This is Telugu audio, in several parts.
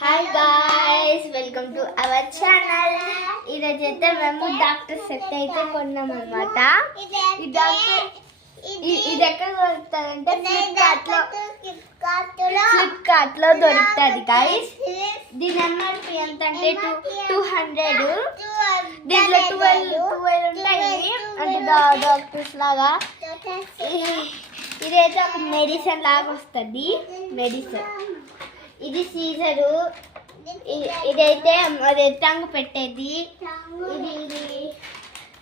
Hi guys, welcome to our channel. ఈరోజు అయితే మేము డాక్టర్ సెట్ అయితే కొన్నాం అనమాట. ఈ డాక్టర్ ఇది ఎక్కడ దొరుకుతుందంటే ఫ్లిప్కార్ట్ లో దొరుకుతుంది గాయ్స్. దీని ఎంఆర్పి ఎంత అంటే 200. దీంట్లో 12 ఉంటాయి అంటే డాక్టర్స్ లాగా. ఇదైతే ఒక మెడిసిన్ లాగా వస్తుంది. మెడిసిన్ ఇది సీజరు. ఇదైతే అది టంగ్ పెట్టేది. ఇది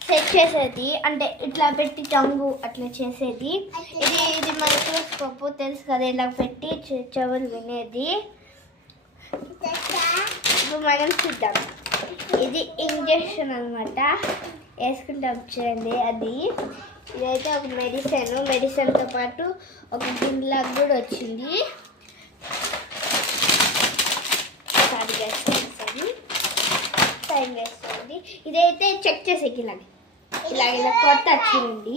సెట్ చేసేది అంటే ఇట్లా పెట్టి టంగు అట్లా చేసేది. ఇది మైక్రోస్కోప్ తెలుసు కదా, ఇలా పెట్టి చెవులు వినేది. ఇప్పుడు మనం చూద్దాం. ఇది ఇంజెక్షన్ అనమాట, వేసుకుంటాం చూడండి. అది ఇదైతే ఒక మెడిసిన్తో పాటు ఒక గిన్నెలాగా కూడా వచ్చింది. టైం వేస్తుంది. ఇదైతే చెక్ చేసేకి ఇలా కొత్త వచ్చింది.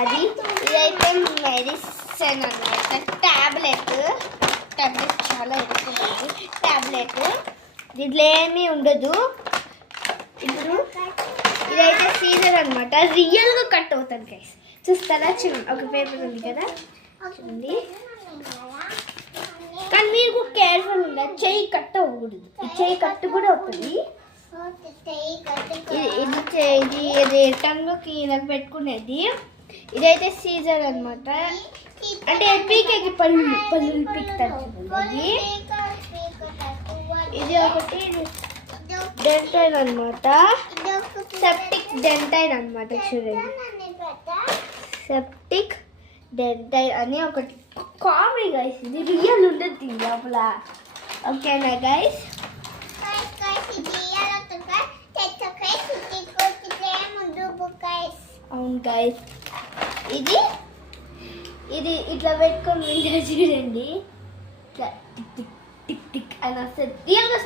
అది ఇదైతే మెడిసిన్ అనమాట. టాబ్లెట్ చాలా ఎక్కువ టాబ్లెట్. దీంట్లో ఏమీ ఉండదు. ఇప్పుడు ఇదైతే సీజర్ అనమాట. రియల్గా కట్ అవుతుంది గైస్. చూస్తారా? చూడండి, ఒక పేపర్ ఉంది కదా, చూడండి. కానీ మీరు కేర్ఫుల్ ఉండాలి, చెయ్యి కట్ అవ్వకూడదు. చెయ్యి కట్టు కూడా అవుతుంది. ఇది టంగుకి ఇలా పెట్టుకునేది. ఇదైతే సీజర్ అనమాట. అంటే పీకేకి పళ్ళు పీకుతారు. ఇది ఒకటి డెంటైల్ అనమాట. సెప్టిక్ డెంటైల్ అనమాట. చూడండి, సెప్టిక్ డెంటైల్ అని ఒకటి. కామెడీ గైస్, ఇది రియల్ ఉండదు లోపల. ఓకేనా గైస్? అవును గైస్, ఇది ఇట్లా పెట్టుకొని చూడండి. ఇట్లా టిక్ టిక్ టిక్ టిక్ అని వస్తుంది. రియల్గా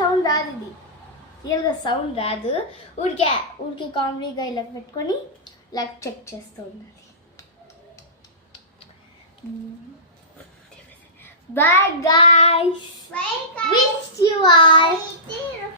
సౌండ్ రాదు. ఊరికే కామెడీగా ఇలా పెట్టుకొని ఇలా చెక్ చేస్తూ ఉన్నది. Bye guys. Wish you all